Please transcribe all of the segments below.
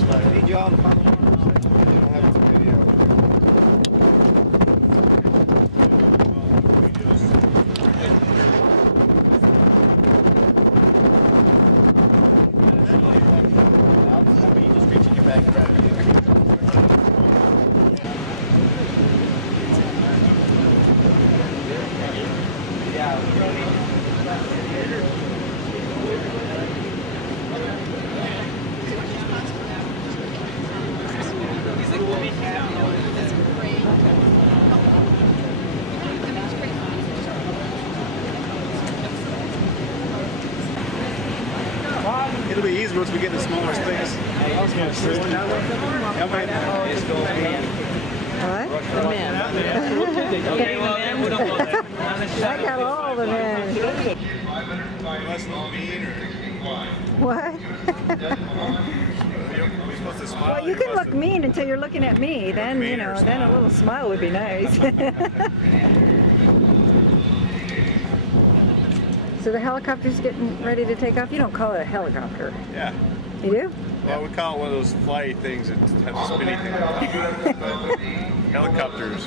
Need you on the phone. It'll be easier once we get the smaller space. What? The men. Okay, well, then we don't want that. I got all the men. What? Well, you can look mean until you're looking at me. Then, you know, then a little smile would be nice. So the helicopter's getting ready to take off? You don't call it a helicopter. Yeah. You do? Well, we call it one of those flighty things that has a spinny thing on top. Helicopters.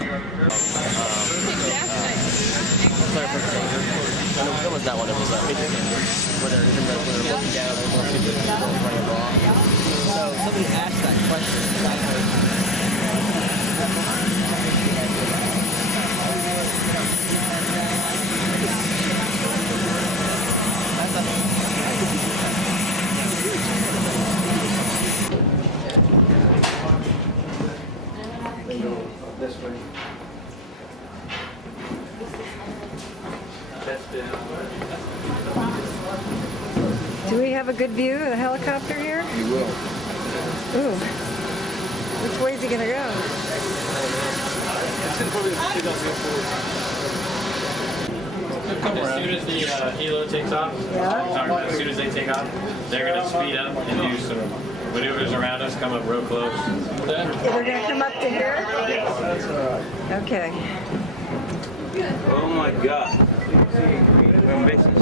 That was not one of those pictures where they're looking down and they'll see the people running along. So somebody asked that question. This way. Do we have a good view of the helicopter here? You will. Ooh. Which way is he gonna go? As soon as the helo takes off, as soon as they take off, they're going to speed up and do some maneuvers around us, come up real close. They're gonna come up to here? Okay. Oh my God. We're in business.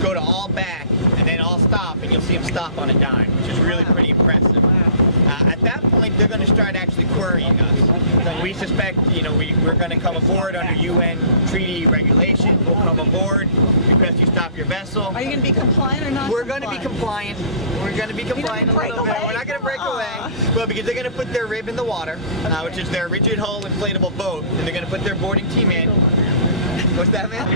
go to all back and then all stop, and you'll see them stop on a dime, which is really pretty impressive. At that point, they're going to start actually querying us. So we suspect, we're going to come aboard under UN treaty regulations. We'll come aboard, request you stop your vessel. Are you going to be compliant or not? We're going to be compliant. We're going to be compliant a little bit. We're not going to break away. Well, because they're going to put their rib in the water, which is their rigid hull inflatable boat, and they're going to put their boarding team in. What's that, man?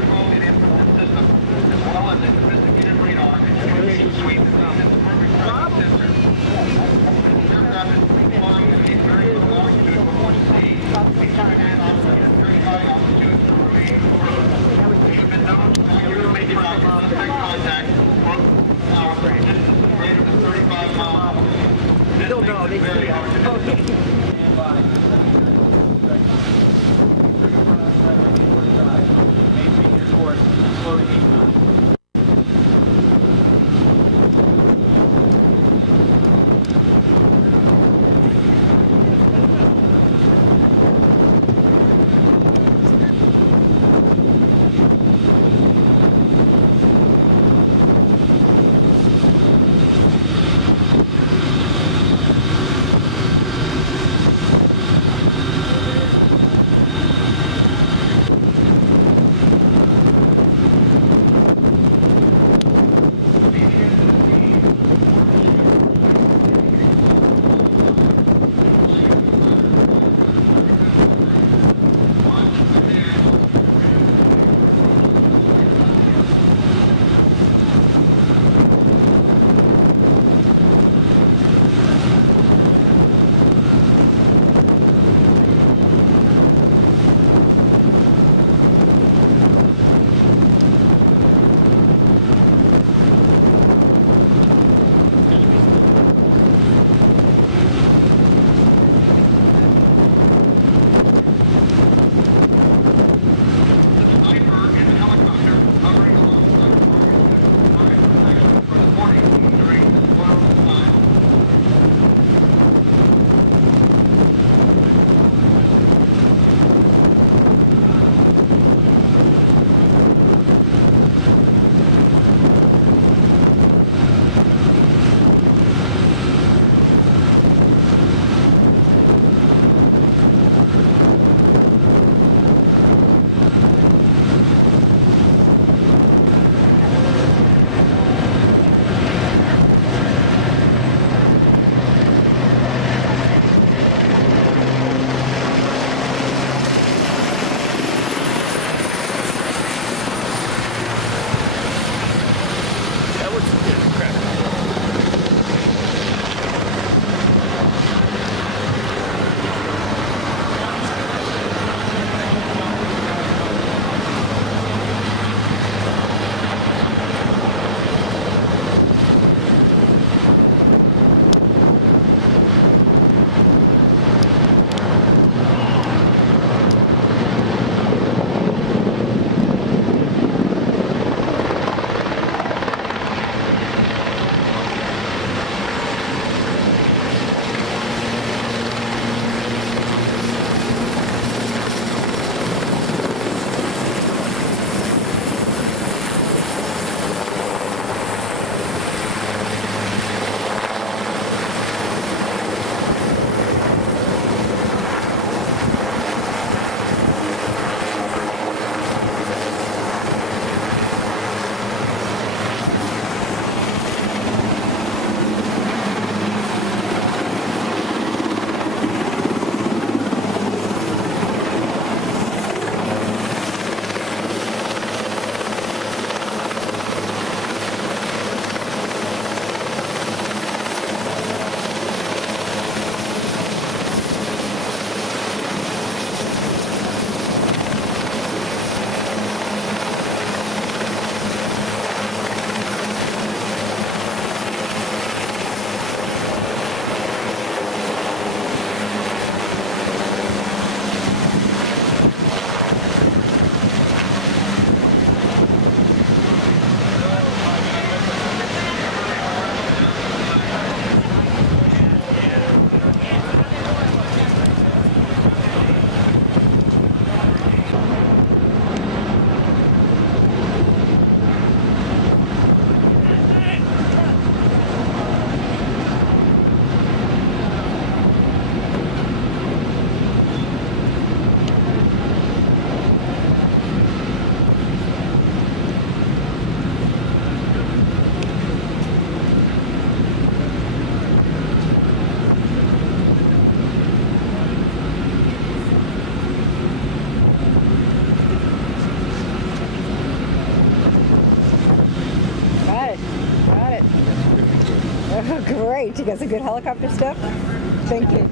Oh, great. You got some good helicopter stuff? Thank you.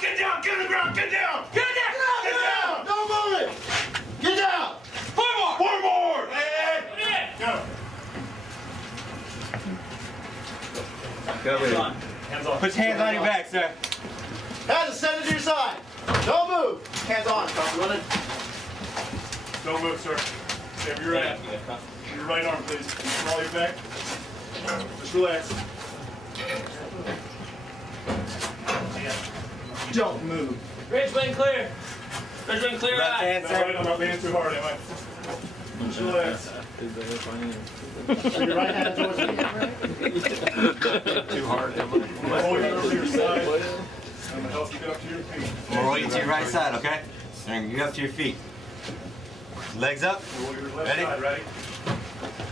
Get down! Get on the ground! Get down! Get down! Get down! Don't move it! Get down! Four more! Four more! Hey! Go! Hands on. Put your hands on your back, sir. Hands are set to your side. Don't move. Hands on. Stop running. Don't move, sir. Stay where you're at. Your right arm, please. Roll your back. Just relax. Don't move. Bridge wing clear. Bridge wing clear. Left hand, That's sir. right, I'm not leaning too hard, am I? Just relax. Your right hand towards me. Too hard, am I? Roll your over to your side. I'm gonna help you get up to your feet. We'll roll you to your right side, okay? And get up to your feet. Legs up. Roll your left Ready? side, ready?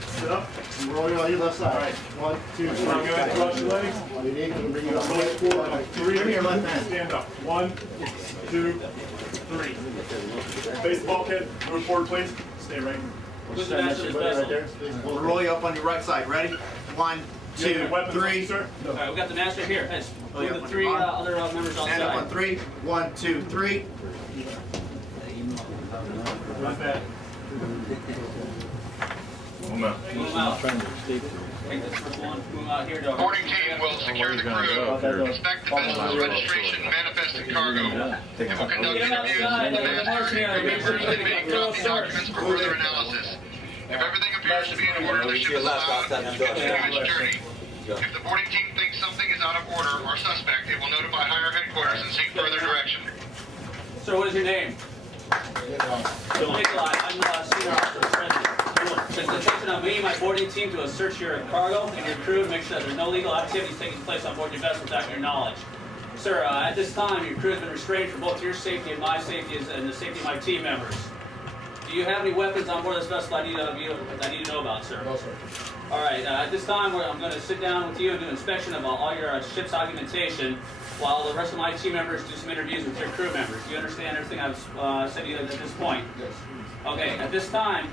Sit up. You roll your left side. All right. 1, 2, 3. We're good. Cross your legs. When you need to bring you up. Roll it forward like three. Bring your left hand. Stand up. 1, 2, 3. Face the bulkhead. Move forward, please. Stay right. Who's the master of this vessel? We'll roll you up on your right side. Ready? 1, You have 2, any weapons on you, 3. sir? All right, we got the master here. Hey, Oh, yeah, the on three your arm. other members Stand up on outside. 3. 1, 2, 3. Like that. Move them out. Take this first one. Move them out here, dog. Boarding team will secure the crew, inspect the vessel's registration, manifest, and cargo. It will conduct Get 'em interviews outside, with the the master, marching area, crew make sure members, you and get make the copy start. documents for further analysis. If everything appears to be in order, the ship is allowed to continue its journey. If the boarding team thinks something is out of order or suspect, it will notify higher headquarters and seek further direction. Sir, what is your name? Nikolai, I'm senior officer president. It's the intention of me and my boarding team to search your cargo and your crew to make sure that there's no illegal activities taking place on board your vessel without your knowledge. Sir, at this time, your crew has been restrained for both your safety and my safety and the safety of my team members. Do you have any weapons on board this vessel I need to know about, sir? No, sir. All right, at this time, I'm going to sit down with you and do an inspection of all your ship's documentation while the rest of my team members do some interviews with your crew members. Do you understand everything I've said to you at this point? Yes. Okay, at this time,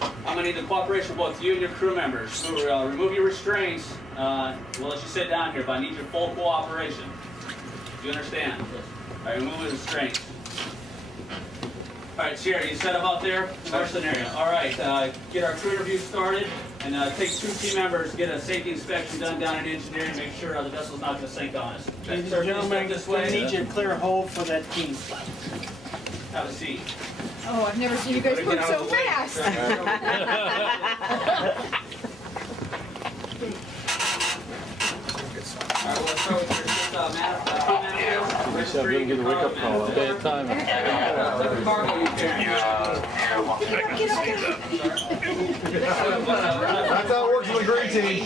I'm going to need the cooperation of both you and your crew members. We'll remove your restraints. We'll let you sit down here, but I need your full cooperation. Do you understand? All right, remove the restraints. All right, Sherry, you set up out there? First scenario. All right, get our crew interview started, and take 2 team members, get a safety inspection done down in engineering, make sure the vessel's not going to sink on us. Ladies Sir, and can you step gentlemen, this we way. need you to clear a hole for that team. Have a seat. Oh, I've never seen you guys move so fast. All right, we'll start with your ship's manager. We're going to get a wake-up call. Bad time. Cargo you carry. That's how it works with a green team.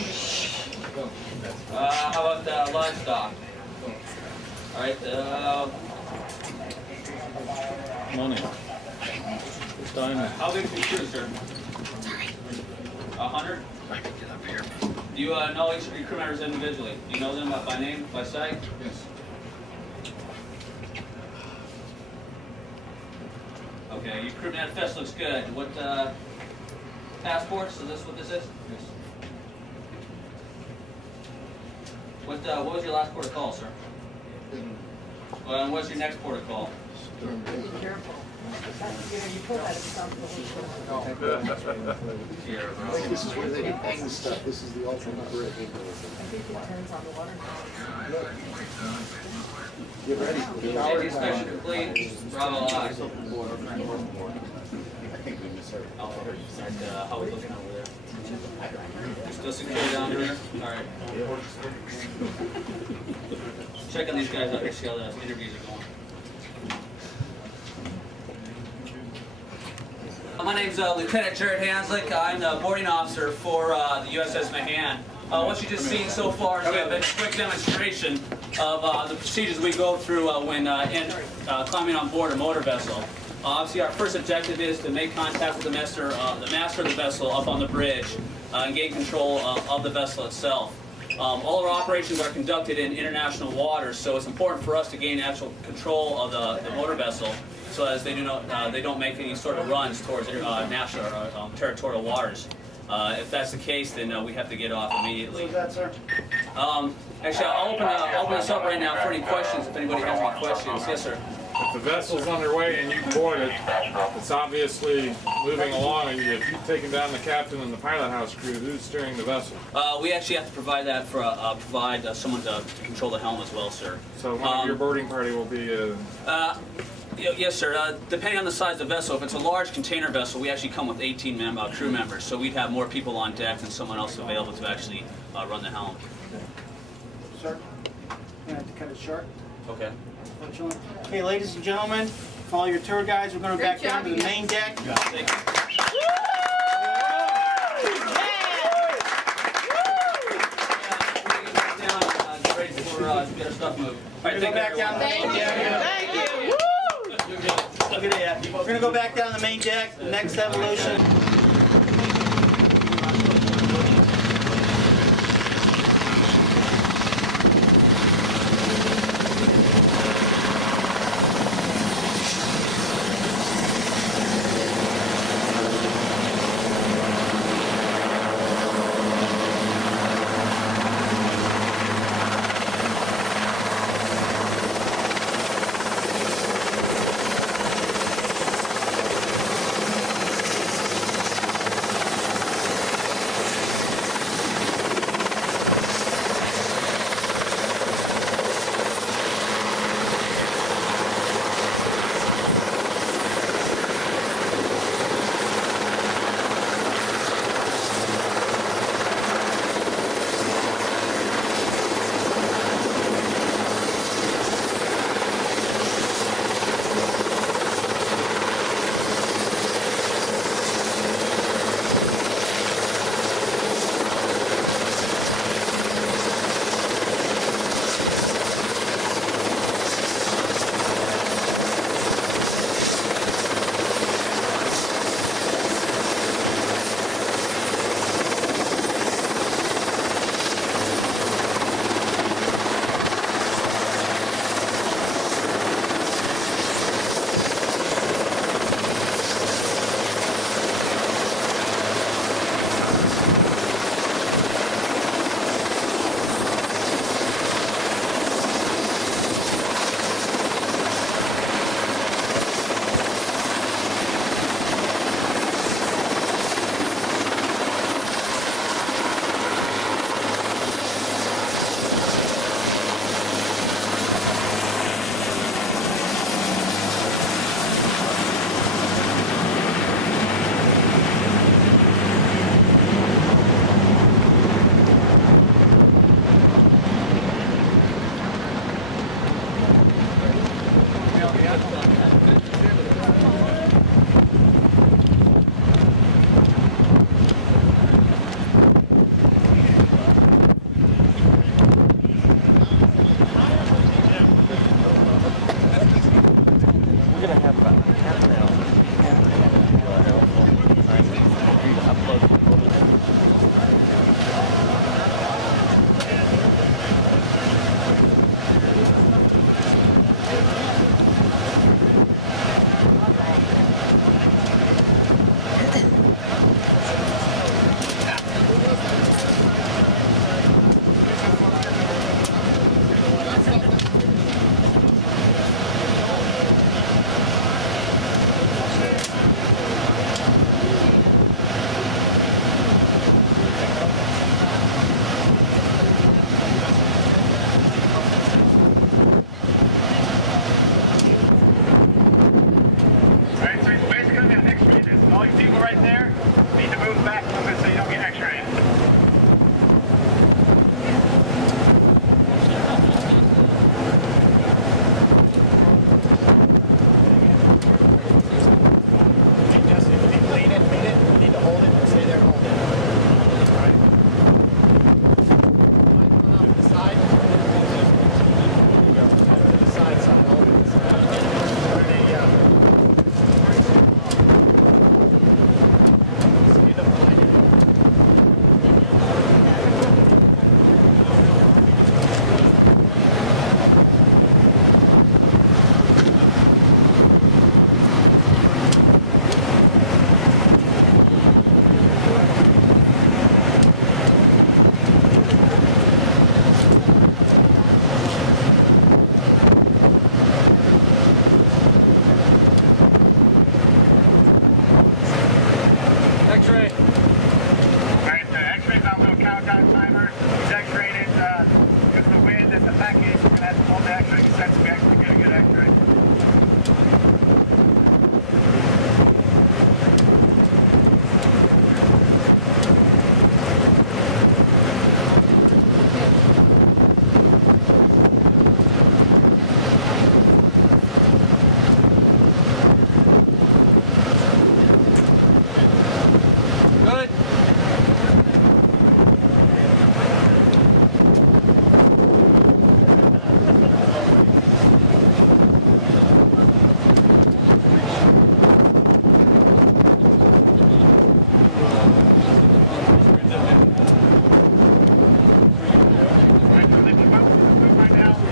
How about livestock? All right. Money. Time. How big is your crew, sir? 100? Do you know each of your crew members individually? Do you know them by name, by sight? Yes. Okay, your crew manifest looks good. What passports? Is this what this is? Yes. What was your last port of call, sir? Well, and what's your next port of call? This is where they hang the stuff. This is the alternate bridge. Get ready. Safety inspection complete. Bravo Eye. How are we looking over there? Still secure down there? Alright. Check on these guys out here, see how the interviews are going. My name's Lieutenant Jared Hanslick. I'm the boarding officer for the USS Mahan. What you just seen so far has been a quick demonstration of the procedures we go through when climbing on board a motor vessel. Obviously, our first objective is to make contact with the master of the vessel up on the bridge and gain control of the vessel itself. All our operations are conducted in international waters, so it's important for us to gain actual control of the motor vessel, so as they don't make any sort of runs towards national or territorial waters. If that's the case, then we have to get off immediately. What was that, sir? Actually, I'll open this up right now for any questions. If anybody has any questions, yes, sir. If the vessel's underway and you board it, it's obviously moving along, and if you've taken down the captain and the pilot house crew, who's steering the vessel? We actually have to provide that for someone to control the helm as well, sir. So one of your boarding party will be. Yes, sir. Depending on the size of the vessel, if it's a large container vessel, we actually come with 18 crew members, so we'd have more people on deck than someone else available to actually run the helm. Sir? I have to cut it short. Okay. Unfortunately. Okay, ladies and gentlemen, follow your tour guides. We're going to back down to the main deck. Thank you. Get our stuff moved. All right, Go back down the main deck. Thank you. Look at that. We're going to go back down the main deck. The next evolution. it.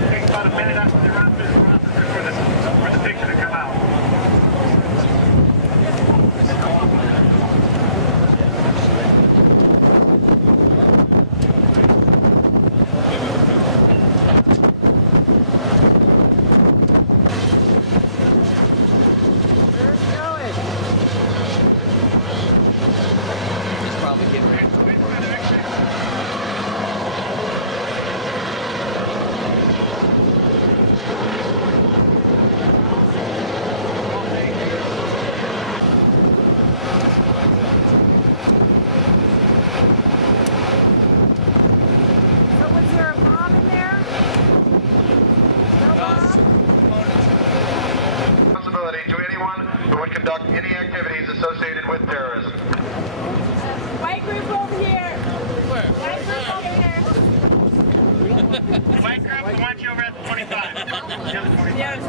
Takes about a minute after the run through the process for the picture to come out. He's probably getting ready. So was there a bomb in there? No bomb? Responsibility to anyone who would conduct any activities associated with terrorism. White group over here. White group over here. White group, I want you over at the 25. Yeah,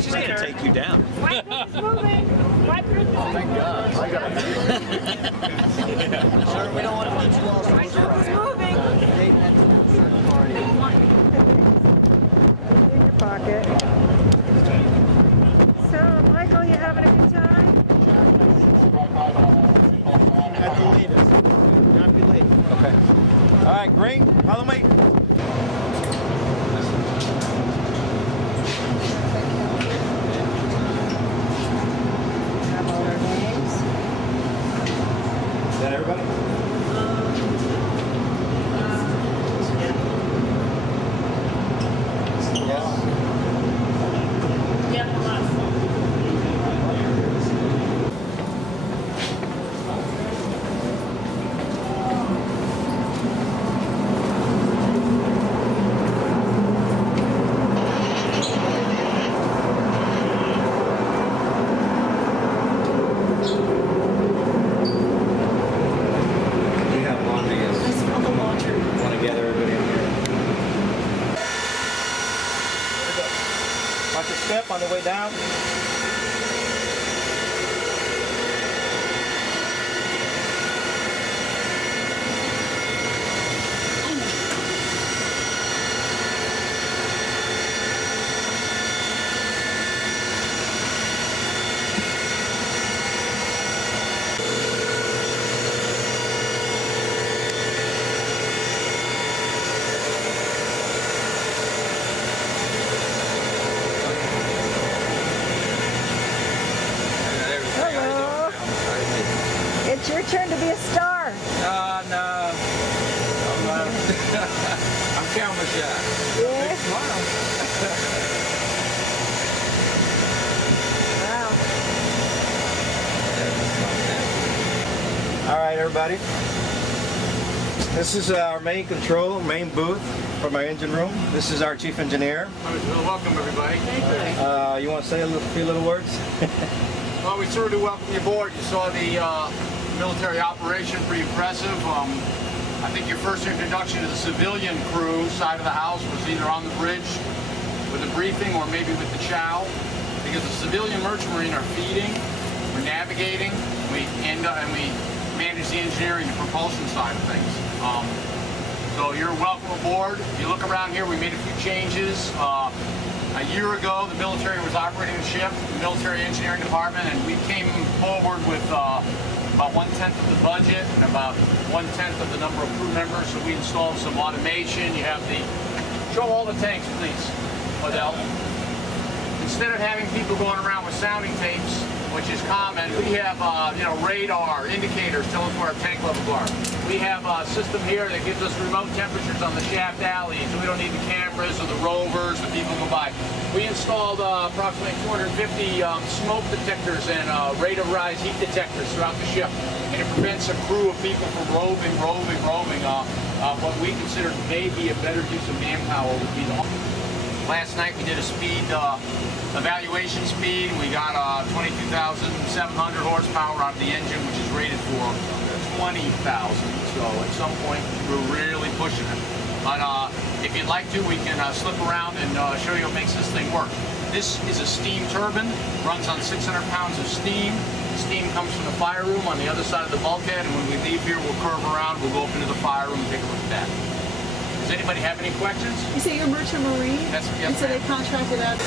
She's gonna take you down. White group is moving. White group is moving. Sir, we don't want to let you all White group is moving. In your pocket. So, Michael, you having a good time? At the latest. Not be late. Okay. All right, great. Follow me. Have all their names. Is that everybody? We have laundry. Want to gather everybody in here? Watch your step on the way down. Hello. It's your turn to be a star. No. I'm camera shy. Yeah. Wow. All right, everybody. This is our main control, main booth from our engine room. This is our chief engineer. Welcome, everybody. You want to say a few little words? Well, we certainly welcome you aboard. You saw the military operation, pretty impressive. I think your first introduction to the civilian crew side of the house was either on the bridge with a briefing or maybe with the chow, because the civilian merchant marine are feeding, we're navigating, and we manage the engineering and propulsion side of things. So you're welcome aboard. If you look around here, we made a few changes. A year ago, the military was operating the ship, the military engineering department, and we came forward with about 1/10 of the budget and about 1/10 of the number of crew members. So we installed some automation. You have the, show all the tanks, please, Odell. Instead of having people going around with sounding tapes, which is common, we have radar indicators telling us where our tank levels are. We have a system here that gives us remote temperatures on the shaft alleys, so we don't need the cameras or the rovers, the people go by. We installed approximately 250 smoke detectors and radarized heat detectors throughout the ship, and it prevents a crew of people from roving. What we consider maybe a better use of manpower would be the Last night we did a speed evaluation speed. We got 22,700 horsepower out of the engine, which is rated for 20,000. So at some point we're really pushing it. But if you'd like to, we can slip around and show you what makes this thing work. This is a steam turbine, runs on 600 pounds of steam. The steam comes from the fire room on the other side of the bulkhead, and when we leave here, we'll curve around, we'll go up into the fire room and take a look at that. Does anybody have any questions? You say you're Merchant Marine? Yes, And so they contracted out.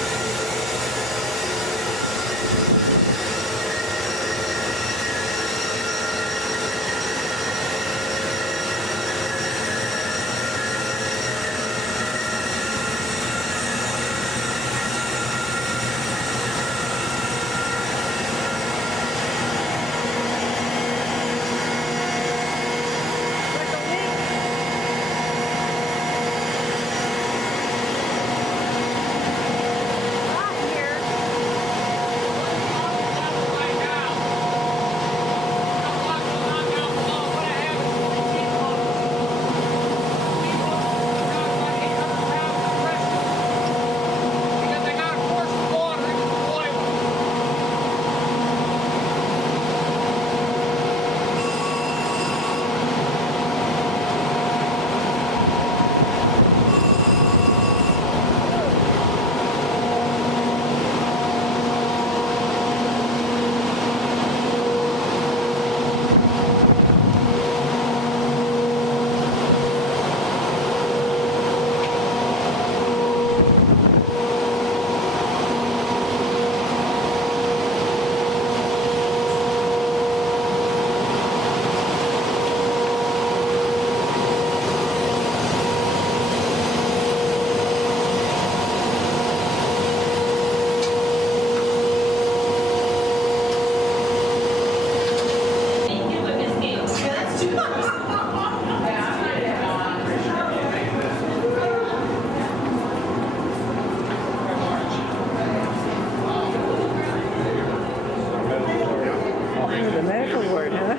The medical ward, huh?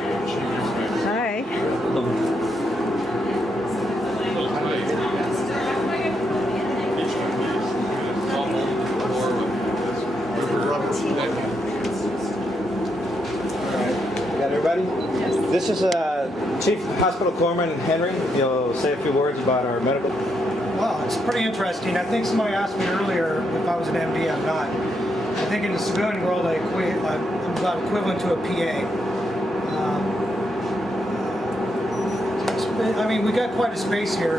Hi. Got everybody? Yes. This is Chief Hospital Corpsman Henry. He'll say a few words about our medical. Well, it's pretty interesting. I think somebody asked me earlier if I was an MD. I'm not. I think in the civilian world, I'm about equivalent to a PA. I mean, we got quite a space here.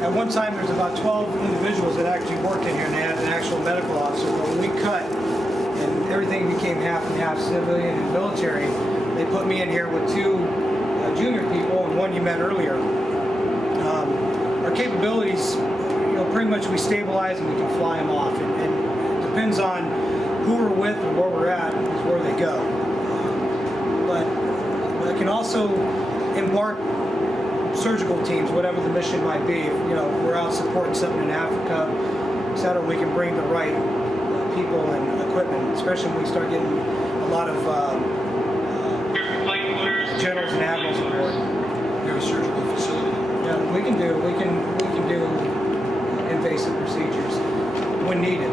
At one time, there's about 12 individuals that actually worked in here, and they had an actual medical officer. But when we cut, and everything became half and half, civilian and military, they put me in here with two junior people and one you met earlier. Our capabilities, pretty much we stabilize and we can fly them off. And it depends on who we're with and where we're at is where they go. But I can also embark surgical teams, whatever the mission might be. If we're out supporting something in Africa, etc., we can bring the right people and equipment, especially when we start getting a lot of generals and admirals aboard. We have a surgical facility. Yeah, we can do invasive procedures when needed.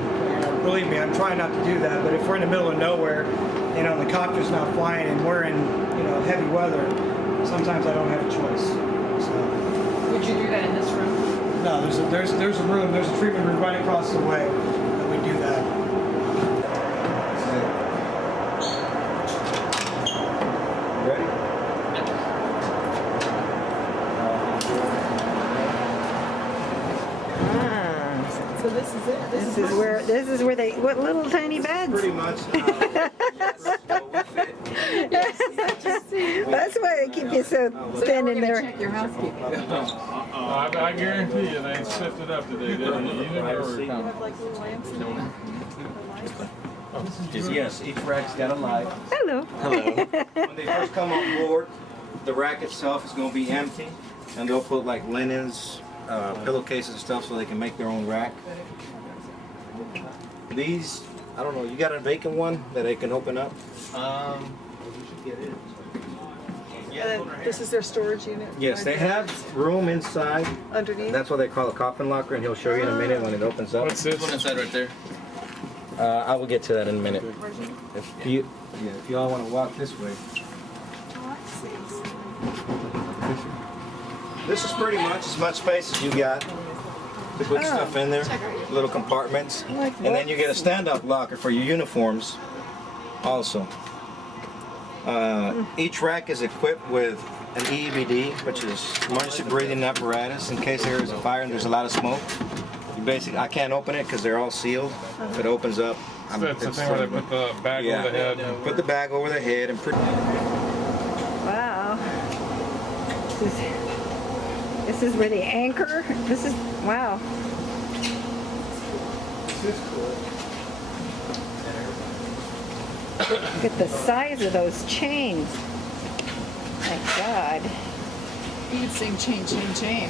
Believe me, I'm trying not to do that, but if we're in the middle of nowhere, the copter's not flying and we're in, heavy weather, sometimes I don't have a choice. So. Would you do that in this room? No, there's a room, there's a treatment room right across the way that we do that. Ready? Ah, So this is it. this is where they, what little tiny beds? Pretty much. That's why they keep you so thin in there. Check your housekeeping. I guarantee you they slipped it up today, didn't you? You never come. Yes, each rack's got a light. Hello. Hello. When they first come on board, the rack itself is going to be empty, and they'll put like linens, pillowcases and stuff so they can make their own rack. These, I don't know, you got a vacant one that they can open up? This is their storage unit? Yes, they have room inside. Underneath? That's what they call a coffin locker, and he'll show you in a minute when it opens up. What's this? One inside right there. I will get to that in a minute. If you all want to walk this way. This is pretty much as much space as you got to put stuff in there. Little compartments. And then you get a stand-up locker for your uniforms also. Each rack is equipped with an EBD, which is emergency breathing apparatus in case there is a fire and there's a lot of smoke. You basically, I can't open it because they're all sealed. If it opens up, That's the thing where they put the bag over the head. Put the bag over the head and Wow. This is where the anchor. This is wow. This is cool. Look at the size of those chains. My God. You could sing chain, chain, chain.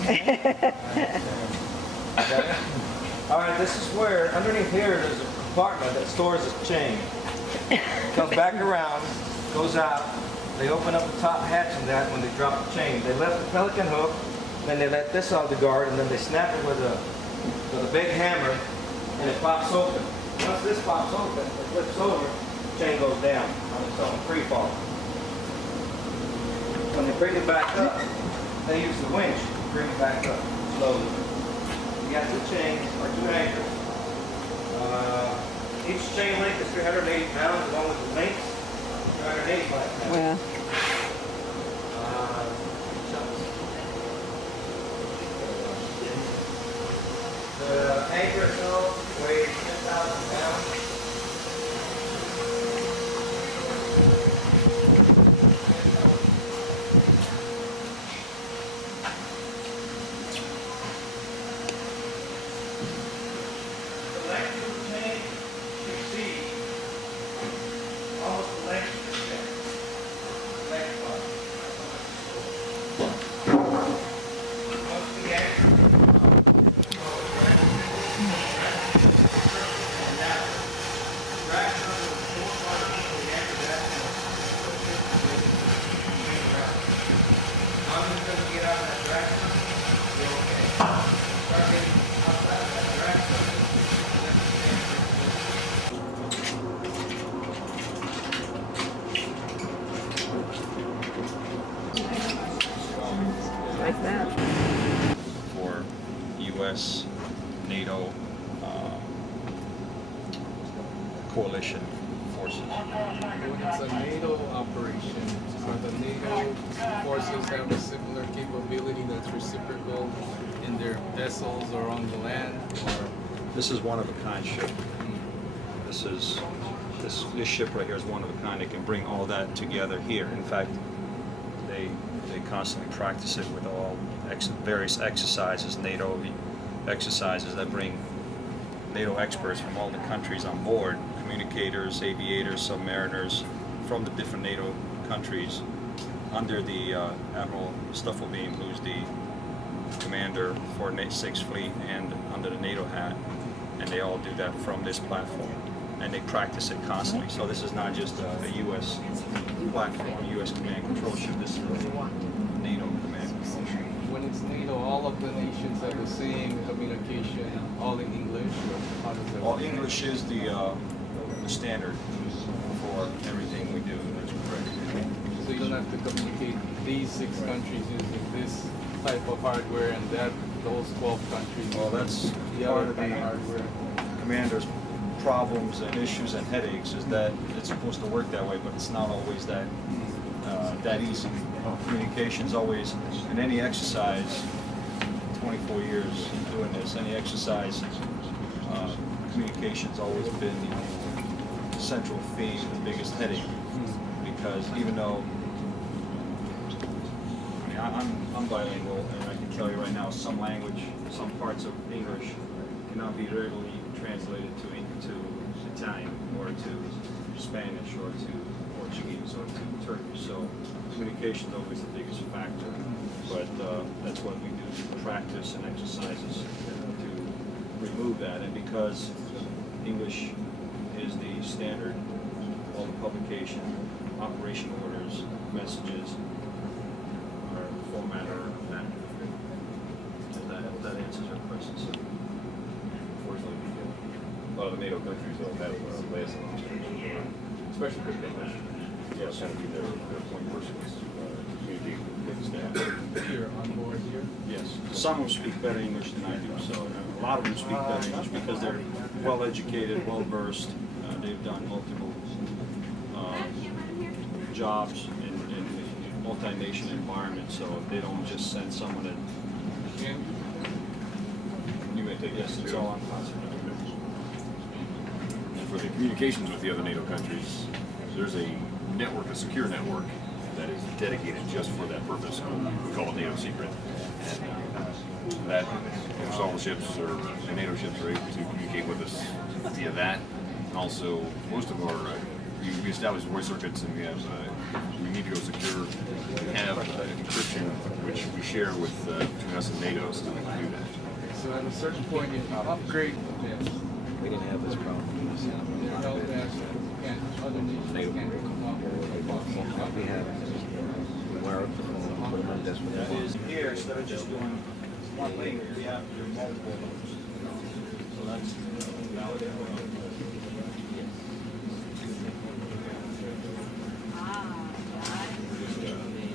All right, this is where, underneath here, there's a compartment that stores this chain. Comes back around, goes out. They open up the top hatch of that when they drop the chain. They left the pelican hook, then they let this out the guard, and then they snap it with a big hammer, and it pops open. Once this pops open, it flips over, the chain goes down on its own, free fall. When they bring it back up, they use the winch to bring it back up slowly. You got two chains, or two anchors. Each chain length is 380 pounds, along with the links, 385 pounds. Wow. The anchor itself weighs 10,000 pounds. Like that. For U.S., NATO, coalition forces. When it's a NATO operation, so the NATO forces have a similar capability that's reciprocal in their vessels or on the land, or This is one of a kind ship. This ship right here is one of a kind. It can bring all that together here. In fact, they constantly practice it with all various exercises, NATO exercises that bring NATO experts from all the countries on board, communicators, aviators, submariners from the different NATO countries under the Admiral Stuffelbeam, who's the commander for 6th Fleet and under the NATO hat, and they all do that from this platform, and they practice it constantly. So this is not just a U.S. platform, U.S. command control ship, this is a NATO command control ship. when it's NATO, all of the nations have the same communication, all in English, or how does that Well, work? English is the standard for everything we do. That's correct. So you don't have to communicate these 6 countries using this type of hardware and those 12 countries. Well, that's the part other of the kind of hardware. commander's problems and issues and headaches is that it's supposed to work that way, but it's not always that easy. Communication's always, in any exercise, 24 years doing this, any exercise, communication's always been the central theme, the biggest headache, because even though, I'm bilingual, and I can tell you right now, some language, some parts of English cannot be readily translated to Italian, or to Spanish, or to Portuguese, or to Turkish. So communication is always the biggest factor, but that's what we do through practice and exercises to remove that. And because English is the standard, all the publication, operation orders, messages, that answers your question, sir. Unfortunately, a lot of the NATO countries don't have liaison officers, especially because they kind of be their point persons to communicate with the staff. Here, on board here? Yes. Some of them speak better English than I do, so a lot of them speak better English because they're well educated, well versed. They've done multiple jobs in multi-nation environments, so they don't just send someone in. You may take Yes, it's all on concert. And for the communications with the other NATO countries, there's a network, a secure network, that is dedicated just for that purpose. We call it NATO Secret. And that, if all the ships or the NATO ships are able to communicate with us via that. And also, most of our, we establish voice circuits, and we have, we need to go secure. We have encryption, which we share with between us and NATO, so we can do that. So at a certain point, if you upgrade this, We didn't have this problem. the help desk and other nations can come up with We have, we wire up the phone, put them on desk with That the is here, instead of just doing one link, we have to do multiple links. So that's valid.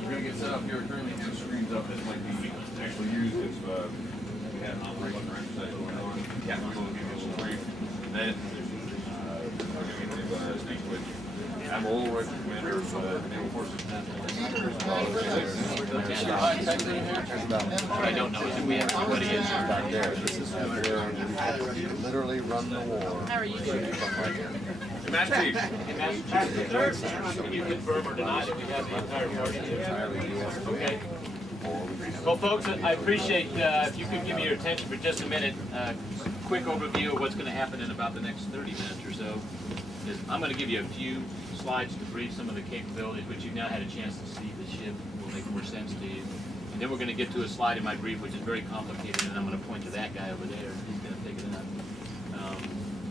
We're going to get set up here. Currently, have screens up that might be actually used if we had an operation or exercise going on. Captain will give you a little brief. Then we're going to speak with Admiral Ulrich, commander of the Naval Forces. What I don't know is if we have anybody in back there. This is where we literally run the war. How are you doing? Master Chief. Can you confirm or deny that we have the entire party here? Okay. Well, folks, I appreciate if you could give me your attention for just a minute. Quick overview of what's going to happen in about the next 30 minutes or so. I'm going to give you a few slides to brief some of the capabilities, which you've now had a chance to see the ship will make more sense to you. And then we're going to get to a slide in my brief, which is very complicated, and I'm going to point to that guy over there. He's going to pick it up.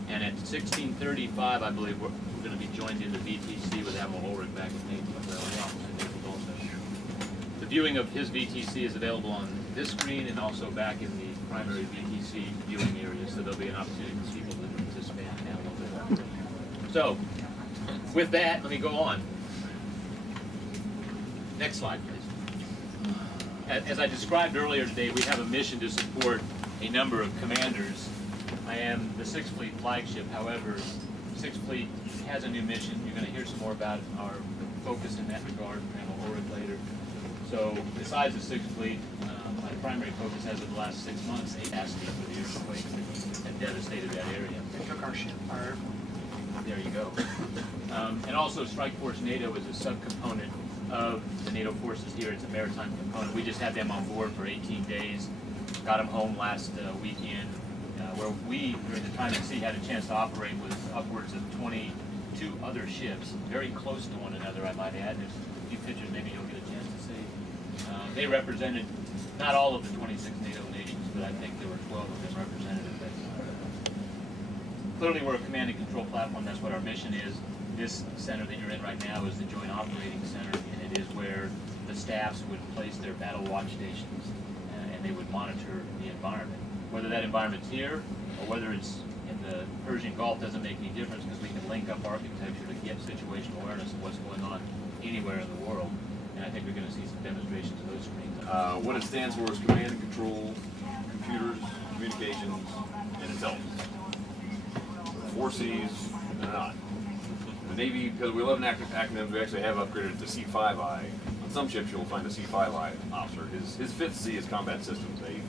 And at 16:35, I believe we're going to be joined in the VTC with Admiral Ulrich back in Naples. The viewing of his VTC is available on this screen and also back in the primary VTC viewing area, so there'll be an opportunity for people to participate now a little bit. So, with that, let me go on. Next slide, please. As I described earlier today, we have a mission to support a number of commanders. I am the 6th Fleet flagship. However, 6th Fleet has a new mission. You're going to hear some more about our focus in that regard from Admiral Ulrich later. So, besides the 6th Fleet, my primary focus as of the last 6 months, they asked me for the earthquakes that devastated that area. They took our ship. There you go. And also, Strike Force NATO is a subcomponent of the NATO forces here. It's a maritime component. We just had them on board for 18 days. Got them home last weekend, where we, during the time at sea, had a chance to operate with upwards of 22 other ships, very close to one another, I might add. There's a few pictures maybe you'll get a chance to see. They represented not all of the 26 NATO nations, but I think there were 12 of them represented. Clearly, we're a command and control platform. That's what our mission is. This center that you're in right now is the Joint Operating Center, and it is where the staffs would place their battle watch stations, and they would monitor the environment. Whether that environment's here or whether it's in the Persian Gulf doesn't make any difference, because we can link up architecture to get situational awareness of what's going on anywhere in the world. And I think we're going to see some demonstrations of those screens. What it stands for is command and control, computers, communications, and intelligence. 4 C's and an I. The Navy, because we love acronyms, we actually have upgraded it to C5I. On some ships, you'll find a C5I officer. His 5th C is combat systems. They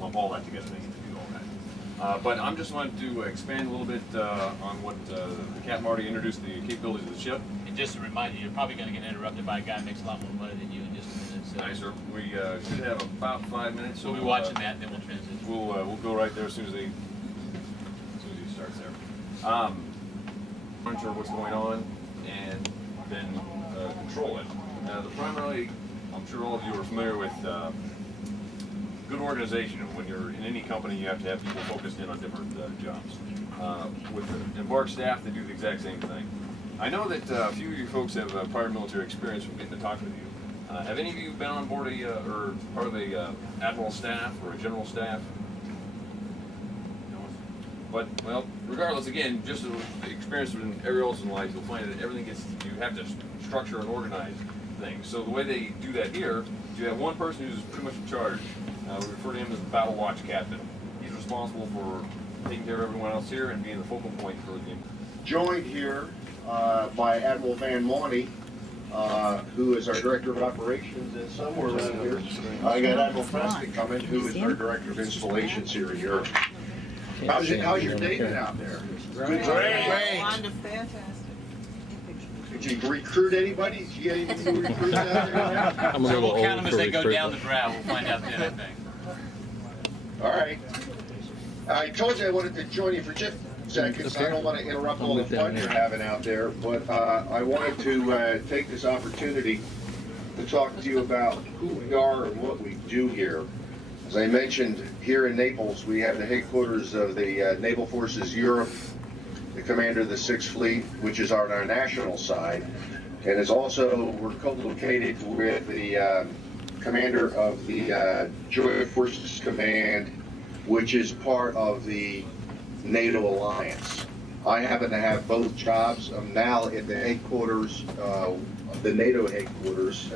lump all that together. They need to do all that. But I'm just wanting to expand a little bit on what the Captain already introduced, the capabilities of the ship. And just to remind you, you're probably going to get interrupted by a guy who makes a lot more money than you in just a minute. So. Nice, sir. We should have about 5 minutes. We'll be watching that, and then we'll transition. We'll go right there as soon as he starts there. Monitor what's going on, and then control it. The primarily, I'm sure all of you are familiar with good organization. When you're in any company, you have to have people focused in on different jobs. With the Embark staff, they do the exact same thing. I know that a few of you folks have prior military experience from getting to talk with you. Have any of you been on board or part of a admiral staff or a general staff? But, well, regardless, again, just the experience in every else in life, you'll find that everything you have to structure and organize things. So the way they do that here is you have one person who's pretty much in charge. We refer to him as the battle watch captain. He's responsible for taking care of everyone else here and being the focal point for the game. Joined here by Admiral Van Mauney, who is our Director of Operations, and somewhere around here, I got Admiral Preston coming, who is our Director of Installations here in Europe. How's your day been out there? Good. Great. Did you recruit anybody? Did you get any new recruits out there? So we'll count them as they go down the brow. We'll find out then, I think. All right. I told you I wanted to join you for just seconds. I don't want to interrupt all the fun you're having out there, but I wanted to take this opportunity to talk to you about who we are and what we do here. As I mentioned, here in Naples, we have the headquarters of the Naval Forces Europe, the commander of the 6th Fleet, which is on our national side, and is also, we're co-located with the commander of the Joint Forces Command, which is part of the NATO alliance. I happen to have both jobs. I'm now at the headquarters, the NATO headquarters,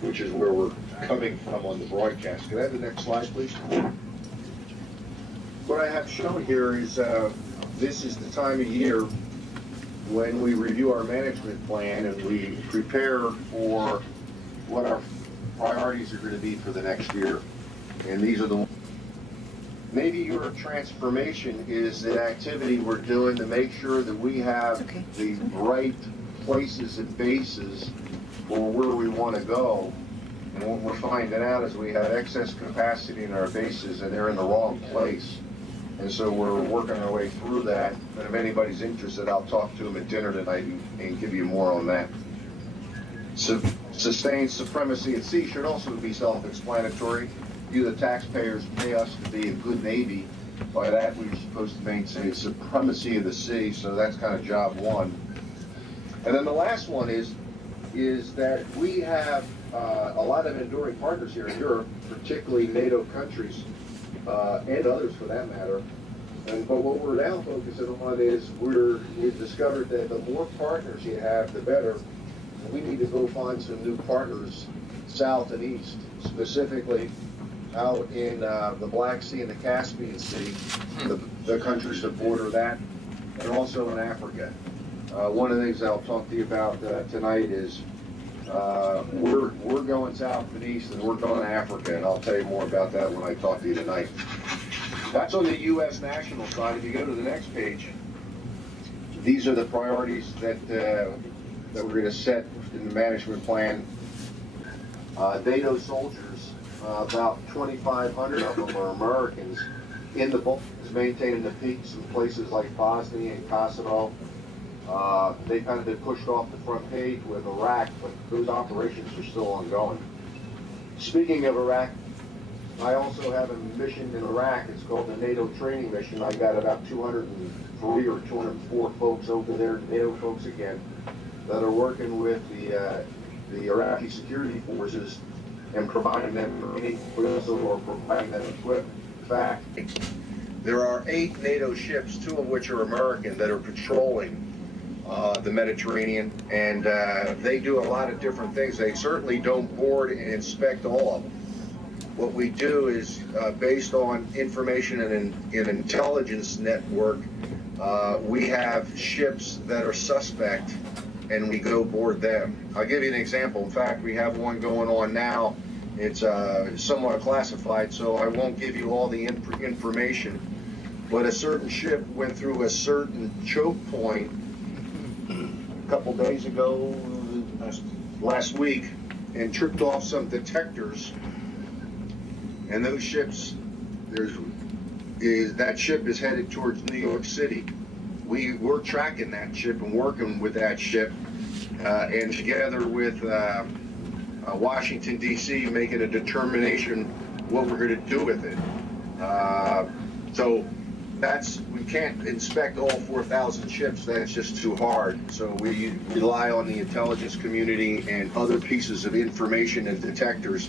which is where we're coming from on the broadcast. Can I have the next slide, please? What I have shown here is this is the time of year when we review our management plan and we prepare for what our priorities are going to be for the next year. And these are the maybe your transformation is the activity we're doing to make sure that we have the right places and bases for where we want to go. And what we're finding out is we have excess capacity in our bases and they're in the wrong place. And so we're working our way through that. And if anybody's interested, I'll talk to them at dinner tonight and give you more on that. Sustained supremacy at sea should also be self-explanatory. You, the taxpayers, pay us to be a good Navy. By that, we're supposed to maintain supremacy of the sea, so that's kind of job one. And then the last one is that we have a lot of enduring partners here in Europe, particularly NATO countries, and others for that matter. But what we're now focusing on is we've discovered that the more partners you have, the better. We need to go find some new partners south and east, specifically out in the Black Sea and the Caspian Sea, the countries that border that, and also in Africa. One of the things I'll talk to you about tonight is we're going south and east, and we're going to Africa, and I'll tell you more about that when I talk to you tonight. That's on the U.S. national side. If you go to the next page, these are the priorities that we're going to set in the management plan. NATO soldiers. About 2,500 of them are Americans in the Balkans, maintaining the peace in places like Bosnia and Kosovo. They've kind of been pushed off the front page with Iraq, but those operations are still ongoing. Speaking of Iraq, I also have a mission in Iraq. It's called the NATO training mission. I got about 203 or 204 folks over there, NATO folks again, that are working with the Iraqi security forces and providing them training, but also providing them equipment. In fact, there are 8 NATO ships, 2 of which are American, that are patrolling the Mediterranean, and they do a lot of different things. They certainly don't board and inspect all of them. What we do is, based on information and an intelligence network, we have ships that are suspect, and we go board them. I'll give you an example. In fact, we have one going on now. It's somewhat classified, so I won't give you all the information. But a certain ship went through a certain choke point a couple days ago, last week, and tripped off some detectors. And those ships, that ship is headed towards New York City. We're tracking that ship and working with that ship, and together with Washington, D.C., making a determination what we're going to do with it. So we can't inspect all 4,000 ships. That's just too hard. So we rely on the intelligence community and other pieces of information and detectors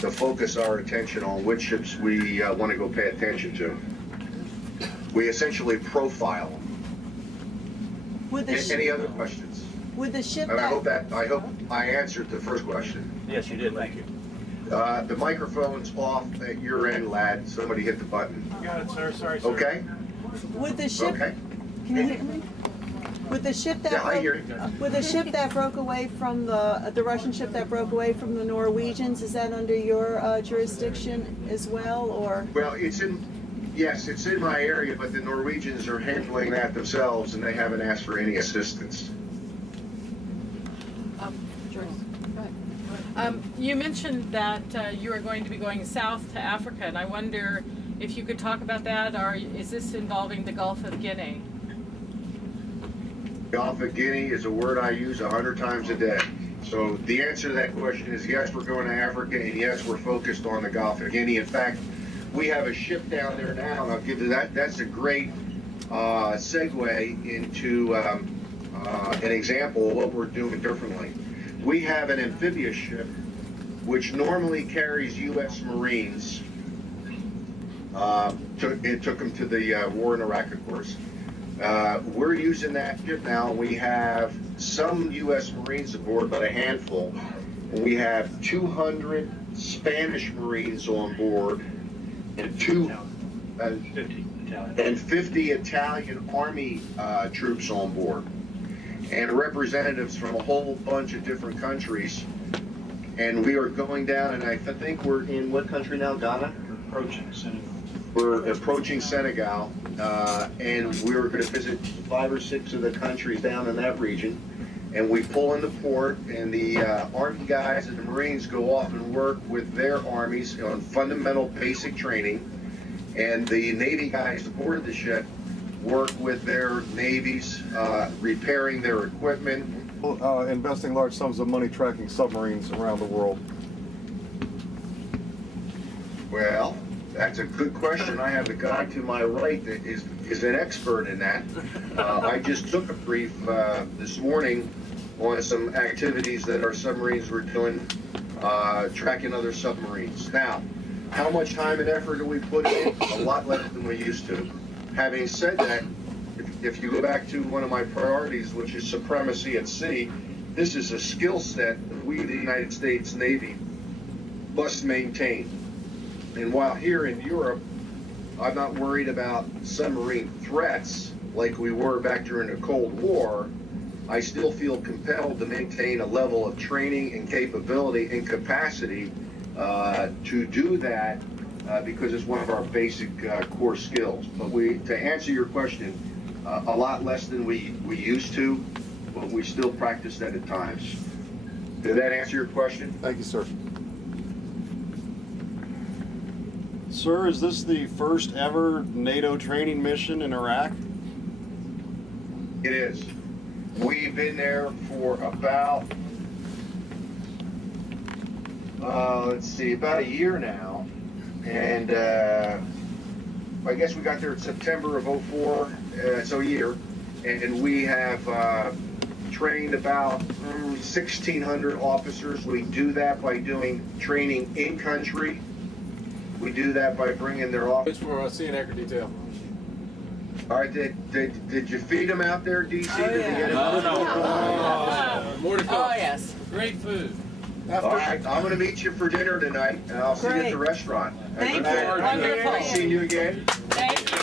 to focus our attention on which ships we want to go pay attention to. We essentially profile them. Any other questions? With the ship I hope I answered the first question. Yes, you did. Thank you. The microphone's off at your end, lad. Somebody hit the button. Got it, sir. Sorry, sir. Okay? With the ship, Okay. can you hear me? With the ship that Yeah, I hear you. with the ship that broke away from the Russian ship that broke away from the Norwegians, is that under your jurisdiction as well, or? Well, yes, it's in my area, but the Norwegians are handling that themselves, and they haven't asked for any assistance. You mentioned that you are going to be going south to Africa, and I wonder if you could talk about that, or is this involving the Gulf of Guinea? Gulf of Guinea is a word I use 100 times a day. So the answer to that question is yes, we're going to Africa, and yes, we're focused on the Gulf of Guinea. In fact, we have a ship down there now, and I'll give you that. That's a great segue into an example of what we're doing differently. We have an amphibious ship which normally carries U.S. Marines. It took them to the war in Iraq, of course. We're using that ship now. We have some U.S. Marines aboard, but a handful. We have 200 Spanish Marines on board and 50 Italian Army troops on board, and representatives from a whole bunch of different countries. And we are going down, and I think we're in what country now? Ghana? We're approaching Senegal, and we're going to visit 5 or 6 of the countries down in that region. And we pull into port, and the Army guys and the Marines go off and work with their armies on fundamental basic training. And the Navy guys aboard the ship work with their navies, repairing their equipment. Investing large sums of money tracking submarines around the world. Well, that's a good question. I have the guy to my right that is an expert in that. I just took a brief this morning on some activities that our submarines were doing, tracking other submarines. Now, how much time and effort do we put in? A lot less than we used to. Having said that, if you go back to one of my priorities, which is supremacy at sea, this is a skill set that we, the United States Navy, must maintain. And while here in Europe, I'm not worried about submarine threats like we were back during the Cold War, I still feel compelled to maintain a level of training and capability and capacity to do that because it's one of our basic core skills. But to answer your question, a lot less than we used to, but we still practice that at times. Did that answer your question? Thank you, sir. Sir, is this the first ever NATO training mission in Iraq? It is. We've been there for about, about a year now. And I guess we got there in September of '04, so a year. And we have trained about 1,600 officers. We do that by doing training in country. We do that by bringing their officers. For sea and anchor detail. All right, did you feed them out there, DC? Oh, Did yeah. they get More to come. Oh, yes. Great food. All right, I'm going to meet you for dinner tonight, and I'll see you at the restaurant. Thank you. Wonderful. Nice seeing you again. Thank you.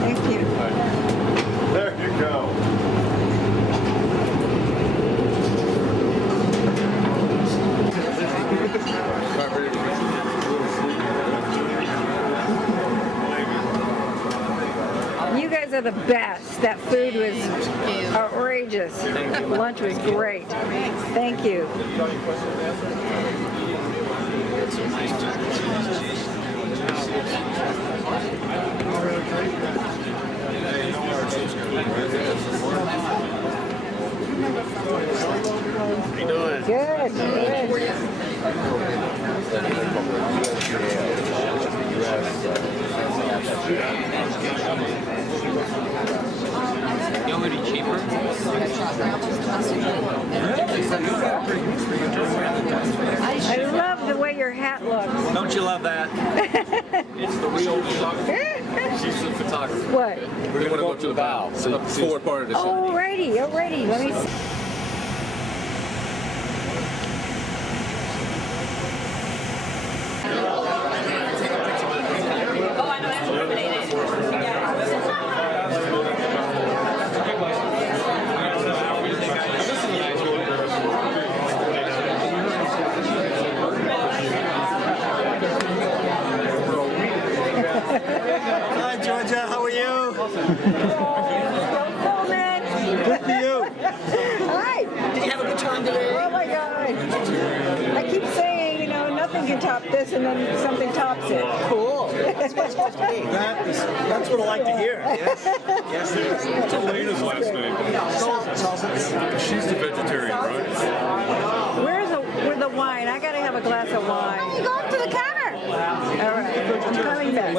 Thank you. There you go. You guys are the best. That food was outrageous. Lunch was great. Thank you. How you doing? Good, good. You want me to be cheaper? I love the way your hat looks. Don't you love that? It's the real photographer. She's the photographer. What? We're going to go to the bow. So the forward part of the city. Alrighty, alrighty. Let me see. Oh, I know that's eliminated. Hi, Georgia. How are you? Good for you. Hi. Did you have a good time today? Oh my God. I keep saying, you know, nothing can top this, and then something tops it. Cool. That's what it's supposed to be. That's what I like to hear. Yes. Yes, it is. What's Elena's last name? She's the vegetarian, right? Where's the wine? I gotta have a glass of wine. Oh, go up to the counter. All right, I'm coming back.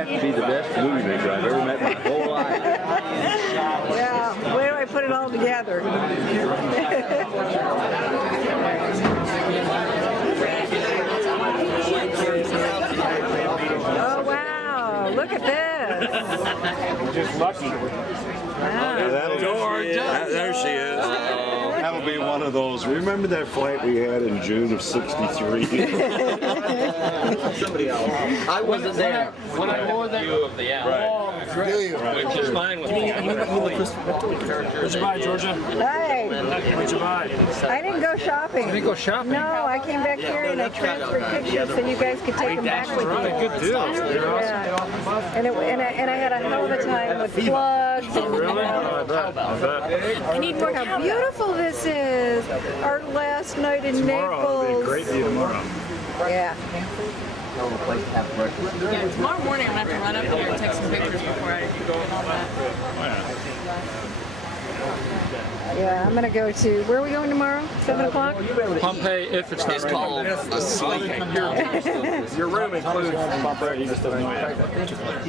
You have to be the best movie maker I've ever met in my whole life. Yeah, where do I put it all together? Oh wow, look at this. Just lucky. Wow. There she is. That'll be one of those. Remember that flight we had in June of '63? Somebody else. I wasn't there. When I wore that view of the which is fine with me. What'd you buy, Georgia? Hey, What'd you buy? I didn't go shopping. You didn't go shopping? No, I came back here and I transferred pictures so you guys could take them back with you. Good deal. Yeah. And I had a hell of a time with plugs. And, Really? I bet. I need more. How beautiful this is. Our last night in Tomorrow will be a Naples. great view tomorrow. Yeah. Yeah, tomorrow morning I'm going to have to run up here and take some pictures before I get on that. Yeah, I'm gonna go to, where are we going tomorrow? 7 o'clock? Pompeii, if it's not It's called a sleep. Your room includes Pompeii. You just don't know.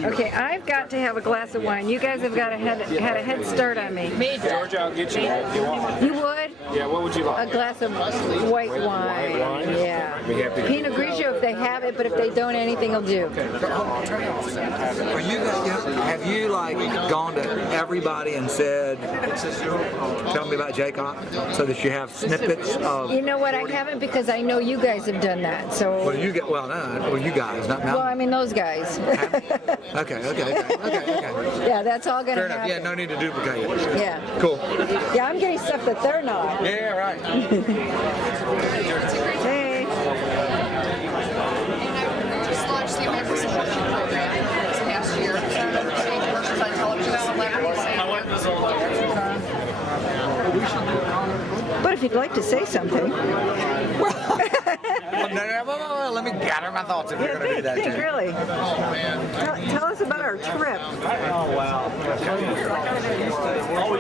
Okay, I've got to have a glass of wine. You guys have got had a head start on me. Georgia, I'll get you one if you want. You would? Yeah, what would you like? A glass of white wine. Yeah. Pinot Grigio if they have it, but if they don't, anything will do. Have you like gone to everybody and said, tell me about JCOC, so that you have snippets of? You know what? I haven't because I know you guys have done that. So. Well, you get you guys, not Well, Mountain. I mean those guys. Okay. Yeah, that's all gonna Fair enough. happen. Yeah, no need to duplicate it. Yeah. Cool. Yeah, I'm getting stuff that they're not. Yeah, right. Hey. Just launched the American Selection Program this past year. Commercials on television, But if you'd like to say something. Well, let me gather my thoughts if you're going to do that. Think, too. really. Tell us about our trip. Oh, wow.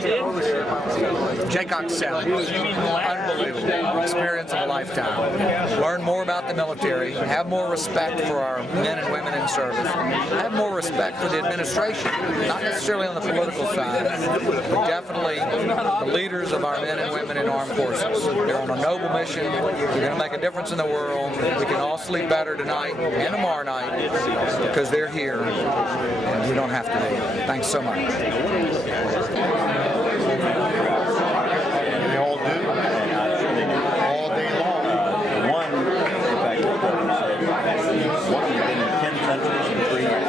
JCOC 7. Unbelievable. Experience of a lifetime. Learn more about the military, have more respect for our men and women in service, have more respect for the administration, not necessarily on the political side, but definitely the leaders of our men and women in armed forces. They're on a noble mission. They're going to make a difference in the world. We can all sleep better tonight and tomorrow night because they're here, and you don't have to be. Thanks so much. They all do. All day long. One, in fact, one has been in 10 countries in 3 years.